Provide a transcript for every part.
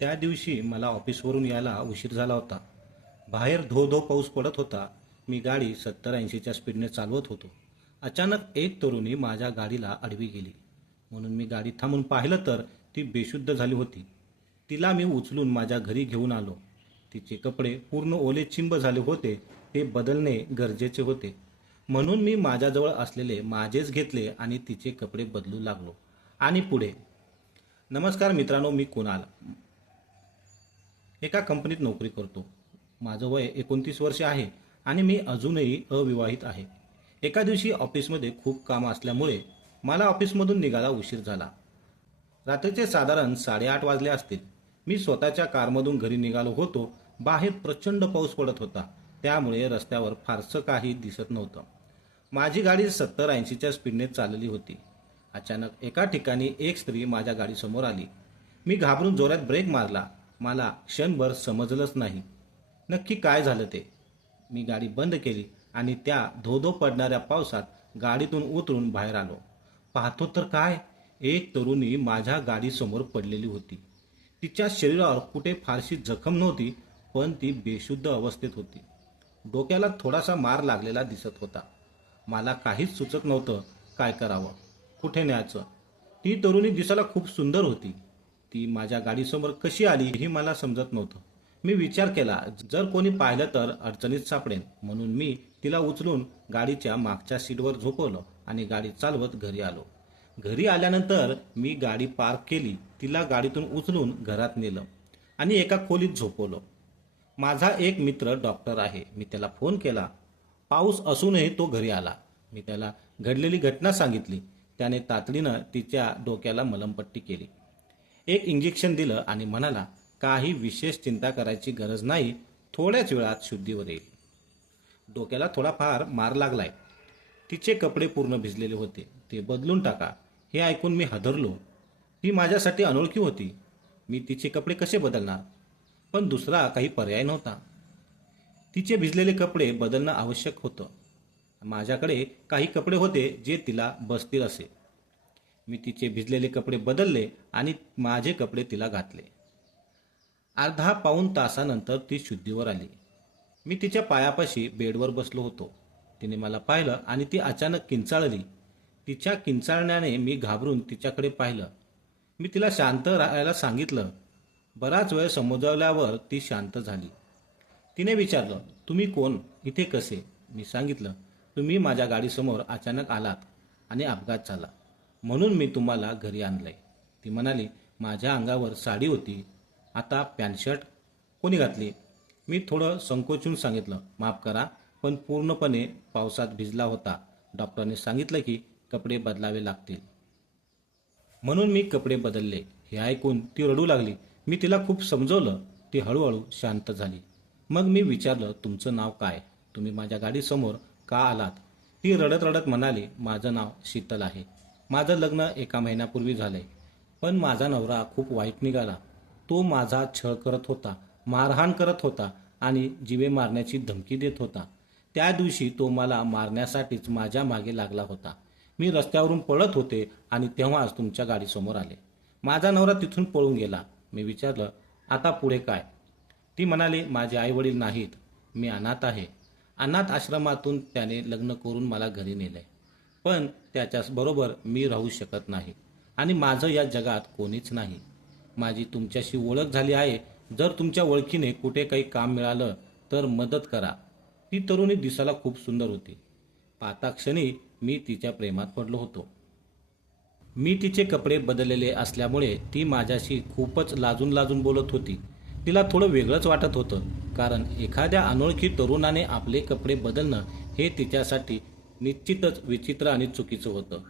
त्या दिवशी मला ऑफिसवरून यायला उशीर झाला होता. बाहेर धो धो पाऊस पडत होता. मी गाडी सत्तर ऐंशीच्या स्पीडने चालवत होतो. अचानक एक तरुणी माझ्या गाडीला आडवी गेली. म्हणून मी गाडी थांबून पाहिलं तर ती बेशुद्ध झाली होती. तिला मी उचलून माझ्या घरी घेऊन आलो. तिचे कपडे पूर्ण ओले चिंब झाले होते. ते बदलणे गरजेचे होते. म्हणून मी माझ्याजवळ असलेले माझेच घेतले आणि तिचे कपडे बदलू लागलो. आणि पुढे. नमस्कार मित्रांनो मी कुणाल. एका कंपनीत नोकरी करतो. माझं वय एकोणतीस वर्ष आहे आणि मी अजूनही अविवाहित आहे. एका दिवशी ऑफिसमध्ये खूप काम असल्यामुळे मला ऑफिसमधून निघायला उशीर झाला. रात्रीचे साधारण साडेआठ वाजले असतील. मी स्वतःच्या कारमधून घरी निघालो होतो. बाहेर प्रचंड पाऊस पडत होता. त्यामुळे रस्त्यावर फारसं काही दिसत नव्हतं. माझी गाडी सत्तर ऐंशीच्या स्पीडने चालली होती. अचानक एका ठिकाणी एक स्त्री माझ्या गाडीसमोर आली. मी घाबरून जोरात ब्रेक मारला. मला क्षणभर समजलंच नाही. नक्की काय झालं ते? मी गाडी बंद केली आणि त्या धोधो पडणाऱ्या पावसात गाडीतून उतरून बाहेर आलो. पाहतो तर काय? एक तरुणी माझ्या गाडीसमोर पडलेली होती. तिच्या शरीरावर कुठे फारशी जखम नव्हती पण ती बेशुद्ध अवस्थेत होती. डोक्याला थोडासा मार लागलेला दिसत होता. मला काहीच सुचत नव्हतं काय करावं कुठे न्यायचं. ती तरुणी दिसायला खूप सुंदर होती. ती माझ्या गाडीसमोर कशी आली हे मला समजत नव्हतं. मी विचार केला जर कोणी पाहिलं तर अडचणीत सापडेन म्हणून मी तिला उचलून गाडीच्या मागच्या सीटवर झोपवलं आणि गाडी चालवत घरी आलो. घरी आल्यानंतर मी गाडी पार्क केली तिला गाडीतून उचलून घरात नेलं आणि एका खोलीत झोपवलं. माझा एक मित्र डॉक्टर आहे मी त्याला फोन केला. पाऊस असूनही तो घरी आला. मी त्याला घडलेली घटना सांगितली. त्याने तातडीनं तिच्या डोक्याला मलमपट्टी केली. एक इंजेक्शन दिलं आणि म्हणाला काही विशेष चिंता करायची गरज नाही थोड्याच वेळात शुद्धीवर येईल. डोक्याला थोडाफार मार लागलाय. तिचे कपडे पूर्ण भिजलेले होते. ते बदलून टाका. हे ऐकून मी हादरलो. ती माझ्यासाठी अनोळखी होती. मी तिचे कपडे कसे बदलणार? पण दुसरा काही पर्याय नव्हता. तिचे भिजलेले कपडे बदलणं आवश्यक होतं. माझ्याकडे काही कपडे होते जे तिला बसतील असे. मी तिचे भिजलेले कपडे बदलले आणि माझे कपडे तिला घातले. अर्धा पाऊण तासानंतर ती शुद्धीवर आली. मी तिच्या पायापाशी बेडवर बसलो होतो. तिने मला पाहिलं आणि ती अचानक किंचाळली. तिच्या किंचाळण्याने मी घाबरून तिच्याकडे पाहिलं. मी तिला शांत राहायला सांगितलं. बराच वेळ समजावल्यावर ती शांत झाली. तिने विचारलं तुम्ही कोण? इथे कसे? मी सांगितलं तुम्ही माझ्या गाडीसमोर अचानक आलात आणि अपघात झाला. म्हणून मी तुम्हाला घरी आणलं आहे ती म्हणाली माझ्या अंगावर साडी होती. आता पॅन्ट शर्ट कोणी घातली? मी थोडं संकोचून सांगितलं माफ करा पण पूर्णपणे पावसात भिजला होता. डॉक्टरने सांगितलं की कपडे बदलावे लागतील. म्हणून मी कपडे बदलले. हे ऐकून ती रडू लागली. मी तिला खूप समजवलं. ती हळूहळू शांत झाली. मग मी विचारलं तुमचं नाव काय? तुम्ही माझ्या गाडीसमोर का आलात? ती रडत रडत म्हणाली माझं नाव शीतल आहे. माझं लग्न एका महिन्यापूर्वी झालंय. पण माझा नवरा खूप वाईट निघाला. तो माझा छळ करत होता मारहाण करत होता आणि जिवे मारण्याची धमकी देत होता. त्या दिवशी तो मला मारण्यासाठीच माझ्या मागे लागला होता. मी रस्त्यावरून पळत होते आणि तेव्हाच तुमच्या गाडीसमोर आले. माझा नवरा तिथून पळून गेला. मी विचारलं आता पुढे काय? ती म्हणाली माझे आईवडील नाहीत. मी अनाथ आहे. अनाथ आश्रमातून त्याने लग्न करून मला घरी नेलंय. पण त्याच्याबरोबर मी राहू शकत नाही. आणि माझं या जगात कोणीच नाही. माझी तुमच्याशी ओळख झाली आहे. जर तुमच्या ओळखीने कुठे काही काम मिळालं तर मदत करा. ती तरुणी दिसायला खूप सुंदर होती. पाताक्षणी मी तिच्या प्रेमात पडलो होतो. मी तिचे कपडे बदललेले असल्यामुळे ती माझ्याशी खूपच लाजून लाजून बोलत होती. तिला थोडं वेगळंच वाटत होतं कारण एखाद्या अनोळखी तरुणाने आपले कपडे बदलणं हे तिच्यासाठी निश्चितच विचित्र आणि चुकीचं होतं.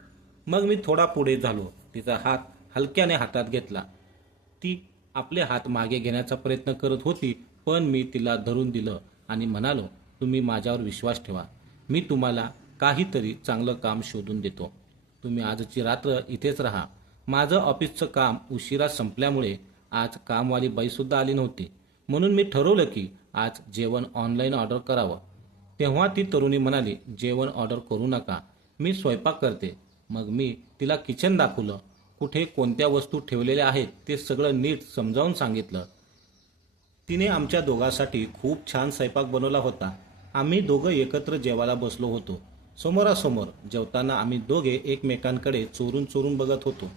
मग मी थोडा पुढे झालो. तिचा हात हलक्याने हातात घेतला. ती आपले हात मागे घेण्याचा प्रयत्न करत होती पण मी तिला धरून दिलं आणि म्हणालो तुम्ही माझ्यावर विश्वास ठेवा. मी तुम्हाला काहीतरी चांगलं काम शोधून देतो. तुम्ही आजची रात्र इथेच राहा. माझं ऑफिसचं काम उशिरा संपल्यामुळे आज कामवाली बाईसुद्धा आली नव्हती. म्हणून मी ठरवलं की आज जेवण ऑनलाईन ऑर्डर करावं. तेव्हा ती तरुणी म्हणाली जेवण ऑर्डर करू नका. मी स्वयंपाक करते. मग मी तिला किचन दाखवलं. कुठे कोणत्या वस्तू ठेवलेल्या आहेत ते सगळं नीट समजावून सांगितलं. तिने आमच्या दोघांसाठी खूप छान स्वयंपाक बनवला होता. आम्ही दोघं एकत्र जेवायला बसलो होतो. समोरासमोर जेवताना आम्ही दोघे एकमेकांकडे चोरून चोरून बघत होतो.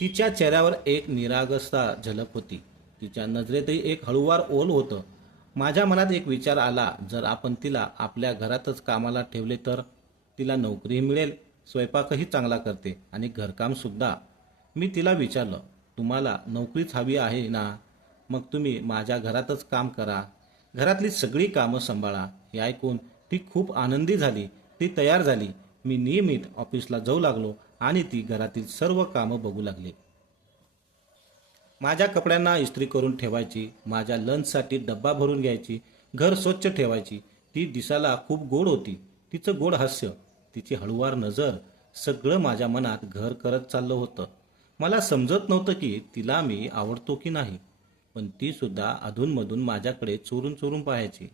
तिच्या चेहऱ्यावर एक निरागसता झलक होती. तिच्या नजरेतही एक हळूवार ओल होतं. माझ्या मनात एक विचार आला जर आपण तिला आपल्या घरातच कामाला ठेवले तर तिला नोकरीही मिळेल स्वयंपाकही चांगला करते आणि घरकामसुद्धा मी तिला विचारलं तुम्हाला नोकरीच हवी आहे ना? मग तुम्ही माझ्या घरातच काम करा. घरातली सगळी कामं सांभाळा. हे ऐकून ती खूप आनंदी झाली. ती तयार झाली. मी नियमित ऑफिसला जाऊ लागलो आणि ती घरातील सर्व कामं बघू लागली. माझ्या कपड्यांना इस्त्री करून ठेवायची माझ्या लंचसाठी डब्बा भरून घ्यायची घर स्वच्छ ठेवायची. ती दिसायला खूप गोड होती. तिचं गोड हास्य तिची हळुवार नजर सगळं माझ्या मनात घर करत चाललं होतं. मला समजत नव्हतं की तिला मी आवडतो की नाही पण ती सुद्धा अधूनमधून माझ्याकडे चोरून चोरून पाहायची.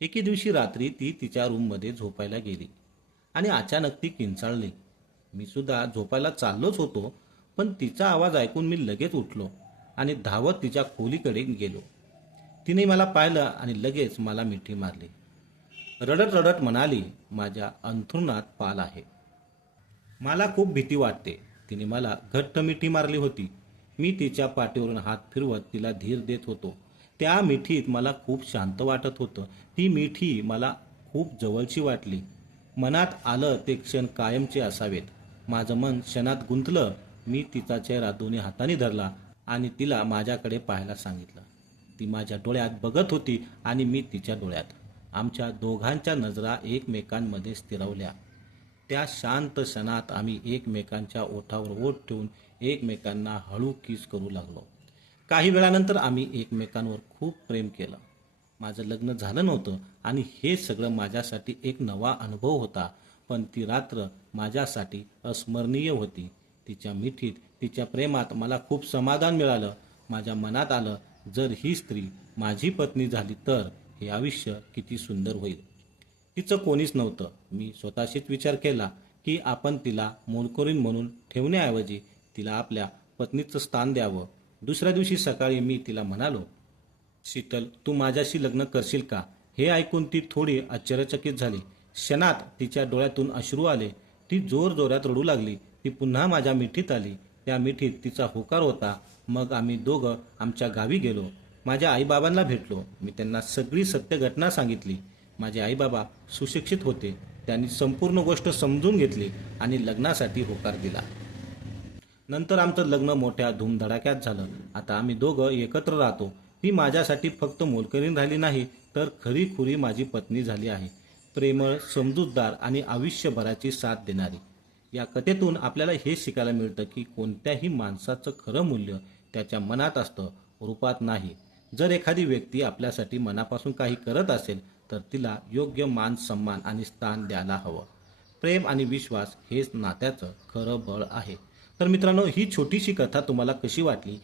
एके दिवशी रात्री ती तिच्या रूममध्ये झोपायला गेली आणि अचानक ती किंचाळली. मी सुद्धा झोपायला चाललोच होतो पण तिचा आवाज ऐकून मी लगेच उठलो. आणि धावत तिच्या खोलीकडे गेलो. तिने मला पाहिलं आणि लगेच मला मिठी मारली. रडत रडत म्हणाली माझ्या अंथरुणात पाल आहे. मला खूप भीती वाटते तिने मला घट्ट मिठी मारली होती. मी तिच्या पाठीवरून हात फिरवत तिला धीर देत होतो. त्या मिठीत मला खूप शांत वाटत होतं. ती मिठी मला खूप जवळची वाटली. मनात आलं ते क्षण कायमचे असावेत. माझं मन क्षणात गुंतलं. मी तिचा चेहरा दोन्ही हाताने धरला. आणि तिला माझ्याकडे पाहायला सांगितलं. ती माझ्या डोळ्यात बघत होती आणि मी तिच्या डोळ्यात. आमच्या दोघांच्या नजरा एकमेकांमध्ये स्थिरवल्या. त्या शांत क्षणात आम्ही एकमेकांच्या ओठावर ओठ ठेवून एकमेकांना हळू किस करू लागलो. काही वेळानंतर आम्ही एकमेकांवर खूप प्रेम केलं. माझं लग्न झालं नव्हतं आणि हे सगळं माझ्यासाठी एक नवा अनुभव होता पण ती रात्र माझ्यासाठी अस्मरणीय होती. तिच्या मिठीत तिच्या प्रेमात मला खूप समाधान मिळालं. माझ्या मनात आलं जर ही स्त्री माझी पत्नी झाली तर हे आयुष्य किती सुंदर होईल. तिचं कोणीच नव्हतं. मी स्वतःशीच विचार केला की आपण तिला मोलकरीण म्हणून ठेवण्याऐवजी तिला आपल्या पत्नीचं स्थान द्यावं. दुसऱ्या दिवशी सकाळी मी तिला म्हणालो शीतल तू माझ्याशी लग्न करशील का? हे ऐकून ती थोडी आश्चर्यचकित झाली. क्षणात तिच्या डोळ्यातून अश्रू आले. ती जोर जोरात रडू लागली. ती पुन्हा माझ्या मिठीत आली. त्या मिठीत तिचा होकार होता. मग आम्ही दोघं आमच्या गावी गेलो. माझ्या आईबाबांना भेटलो. मी त्यांना सगळी सत्य घटना सांगितली. माझे आईबाबा सुशिक्षित होते. त्यांनी संपूर्ण गोष्ट समजून घेतली आणि लग्नासाठी होकार दिला. नंतर आमचं लग्न मोठ्या धूमधडाक्यात झालं. आता आम्ही दोघं एकत्र राहतो. ती माझ्यासाठी फक्त मोलकरीण राहिली नाही तर खरी खुरी माझी पत्नी झाली आहे. प्रेमळ समजूतदार आणि आयुष्यभराची साथ देणारी. या कथेतून आपल्याला हे शिकायला मिळतं की कोणत्याही माणसाचं खरं मूल्य त्याच्या मनात असतं रूपात नाही. जर एखादी व्यक्ती आपल्यासाठी मनापासून काही करत असेल तर तिला योग्य मान सन्मान आणि स्थान द्यायला हवं. प्रेम आणि विश्वास हेच नात्याचं खरं बळ आहे. तर मित्रांनो ही छोटीशी कथा तुम्हाला कशी वाटली?